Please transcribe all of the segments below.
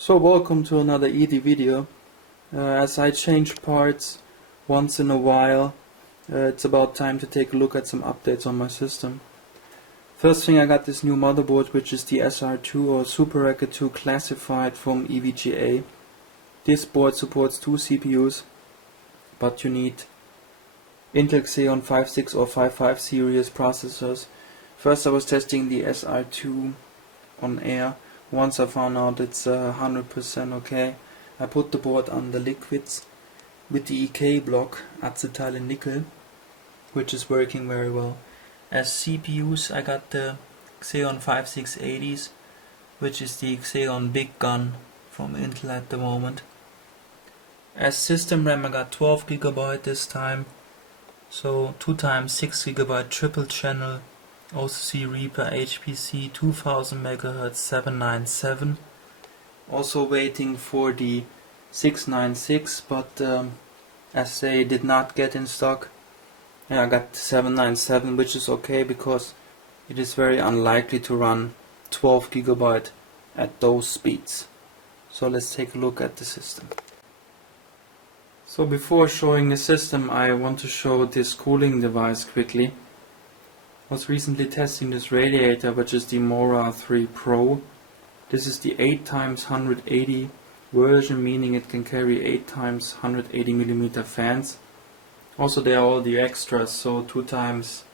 So welcome to another ED video. As I change parts once in a while, it's about time to take a look at some updates on my system. First thing, I got this new motherboard, which is the SR2 or SuperRacket2 classified from Evga. This board supports 2 CPUs, but you need Intel Xeon 5.6 or 5.5 series processors. First I was testing the SR2 on air. Once I found out it's 100% okay, I put the board on the liquids with the EK block, acetyl nickel, which is working very well. As CPUs, I got the Xeon 5680s, which is the Xeon big gun from Intel at the moment. As system RAM, I got 12 GB this time, so 2 times 6 GB triple channel OCC Reaper HPC 2000 MHz 797. Also waiting for the 696, but as they did not get in stock, I got the 797, which is okay because it is very unlikely to run 12 GB at those speeds. So let's take a look at the system. So before showing the system, I want to show this cooling device quickly. I was recently testing this radiator, which is the Mora 3 Pro. This is the 8x180 version, meaning it can carry 8x180mm fans. Also there are all the extras, so 2 times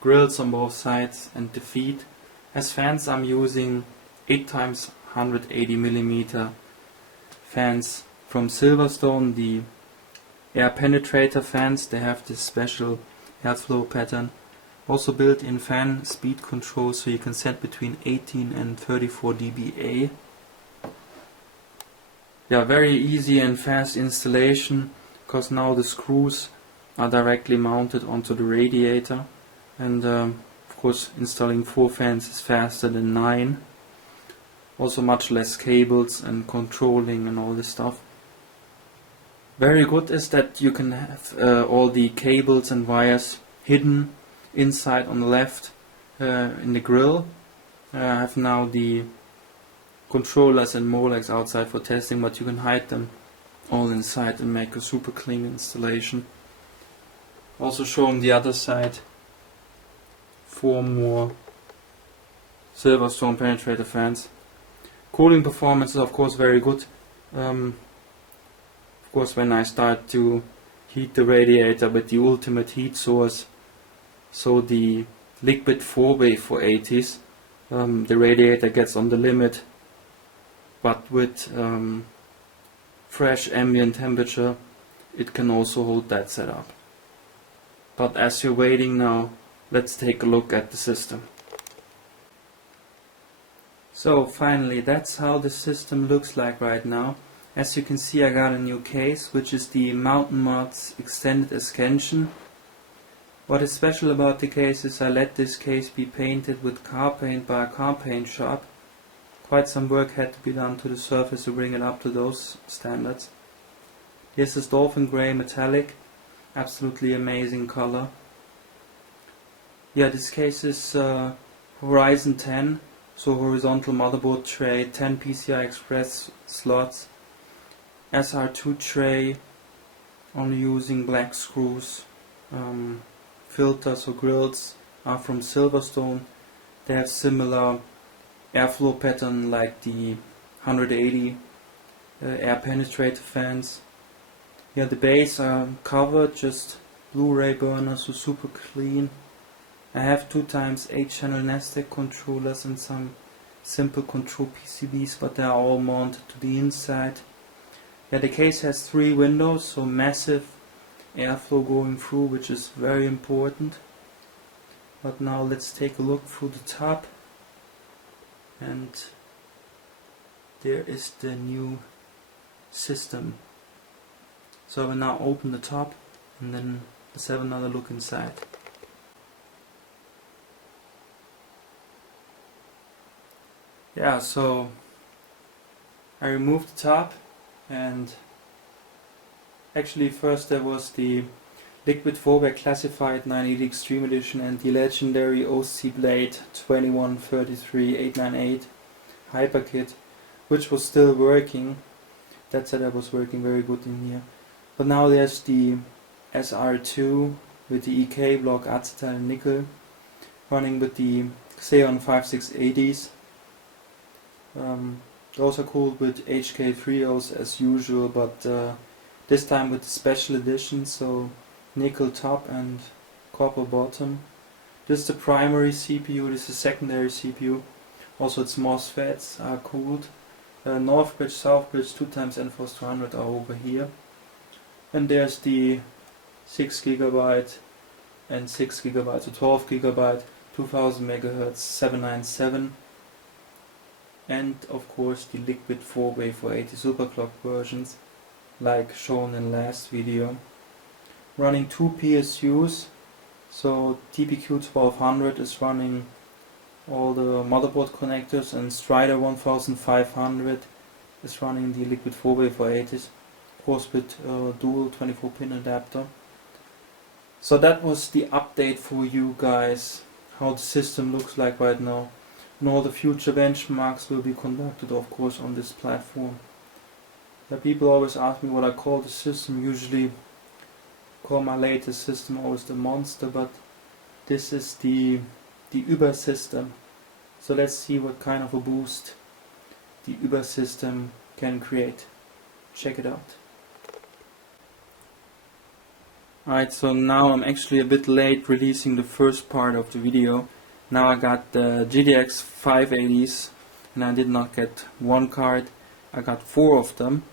grills on both sides and the feet. As fans I'm using 8x180mm fans from Silverstone, the air penetrator fans. They have this special airflow pattern. Also built-in fan speed control, so you can set between 18 and 34 dBA. Yeah, very easy and fast installation, because now the screws are directly mounted onto the radiator, and of course installing 4 fans is faster than 9. Also much less cables and controlling and all this stuff. Very good is that you can have all the cables and wires hidden inside on the left in the grill. I have now the controllers and Molex outside for testing, but you can hide them all inside and make a super clean installation. Also showing the other side, 4 more Silverstone penetrator fans. Cooling performance is of course very good. Of course when I start to heat the radiator with the ultimate heat source, so the liquid 4-way 480s, the radiator gets on the limit, but with fresh ambient temperature it can also hold that setup. But as you're waiting now, let's take a look at the system. So finally, that's how the system looks like right now. As you can see, I got a new case, which is the Mountain Mods Extended Ascension. What is special about the case is I let this case be painted with car paint by a car paint shop. Quite some work had to be done to the surface to bring it up to those standards. This is Dolphin Grey Metallic, absolutely amazing color. Yeah, this case is Horizon 10, so horizontal motherboard tray, 10 PCI Express slots, SR2 tray, only using black screws. Filters or grills are from Silverstone. They have similar airflow pattern like the 180 air penetrator fans. Yeah, the base are covered, just Blu-ray burner, so super clean. I have 2 times 8 channel Nasdaq controllers and some simple control PCBs, but they are all mounted to the inside. Yeah, the case has 3 windows, so massive airflow going through, which is very important. But now let's take a look through the top, and there is the new system. So I will now open the top and then let's have another look inside. Yeah, so I removed the top, and actually first there was the Liquid 4-way Classified 980 Extreme Edition and the legendary OC Blade 2133898 Hyperkit. which was still working. That setup was working very good in here. But now there's the SR2 with the EK block acetal and nickel, running with the Xeon 5680s. Those are cooled with HK30s as usual, but this time with the special edition, so nickel top and copper bottom. This is the primary CPU, this is the secondary CPU. Also its MOSFETs are cooled. North bridge, south bridge, 2xN-200 are over here. And there's the 6GB and 6GB, so 12GB, 2000 MHz 797. And of course the liquid 4-way 480 superclock versions, like shown in last video. Running two PSUs, so TPQ1200 is running all the motherboard connectors, and Strider 1500 is running the liquid 4-way 480s, of course with dual 24-pin adapter. So that was the update for you guys, how the system looks like right now. And all the future benchmarks will be conducted, of course, on this platform. People always ask me what I call the system. Usually call my latest system always the monster, but this is the TheÜberSystem. So let's see what kind of a boost the TheÜberSystem can create. Check it out. Alright, so now I'm actually a bit late releasing the first part of the video. Now I got the GTX 580s, and I did not get one card, I got 4 of them.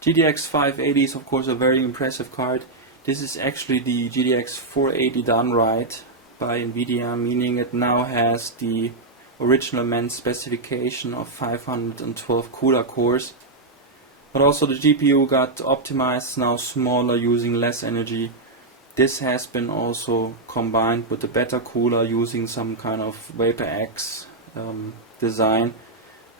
GTX 580s, of course, a very impressive card. This is actually the GTX 480 done right by Nvidia, meaning it now has the original MEMS specification of 512 CUDA cores. But also the GPU got optimized, now smaller, using less energy. This has been also combined with the better cooler using some kind of VaporX design.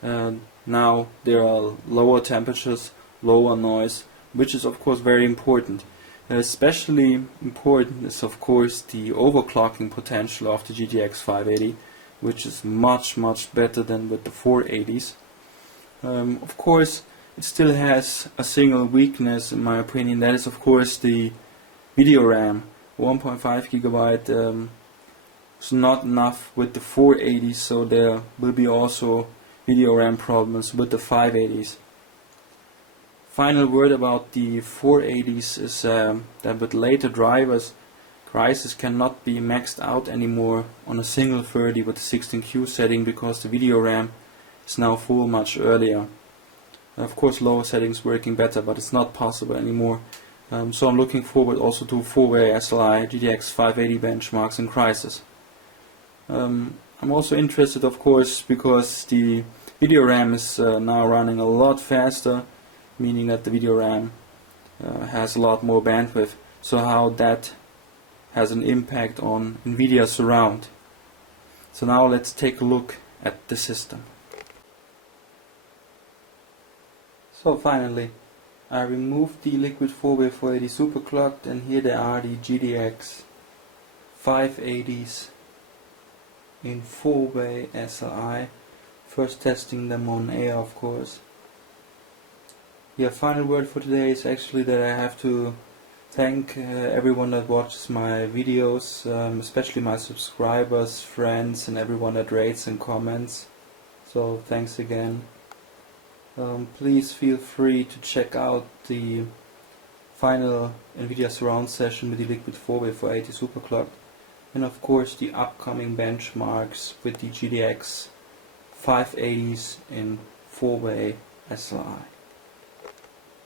Now there are lower temperatures, lower noise, which is of course very important. Especially important is of course the overclocking potential of the GTX 580, which is much better than with the 480s. Of course it still has a single weakness in my opinion, that is of course the video RAM. 1.5 GB is not enough with the 480s, so there will be also video RAM problems with the 580s. Final word about the 480s is that with later drivers, crisis cannot be maxed out anymore on a single 30 with the 16Q setting, because the video RAM is now full much earlier. Of course lower settings working better, but it's not possible anymore. So I'm looking forward also to 4-way SLI GTX 580 benchmarks in crisis. I'm also interested, of course, because the video RAM is now running a lot faster, meaning that the video RAM has a lot more bandwidth. So how that has an impact on Nvidia Surround. So now let's take a look at the system. So finally, I removed the liquid 4-way 480 superclocked, and here they are, the GTX 580s in 4-way SLI. First testing them on air, of course. Yeah, final word for today is actually that I have to thank everyone that watches my videos, especially my subscribers, friends, and everyone that rates and comments. So thanks again. Please feel free to check out the final Nvidia Surround session with the liquid 4-way 480 superclocked, and of course the upcoming benchmarks with the GTX 580s in 4-way SLI.